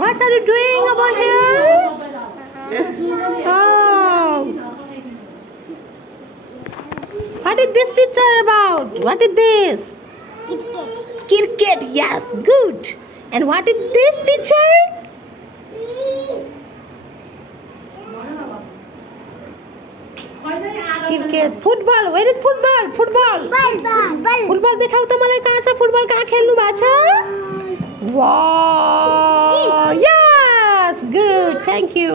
What are you doing over here? Oh. What is this picture about? What is this? Cricket. Yes, good. And what is this picture? Cricket. Football. Where is football? Football. Football देखाऊ तो मलाई कहाँ छ फुटबल कहाँ खेल्नु भएको छ? Wow. Yes, good. Thank you.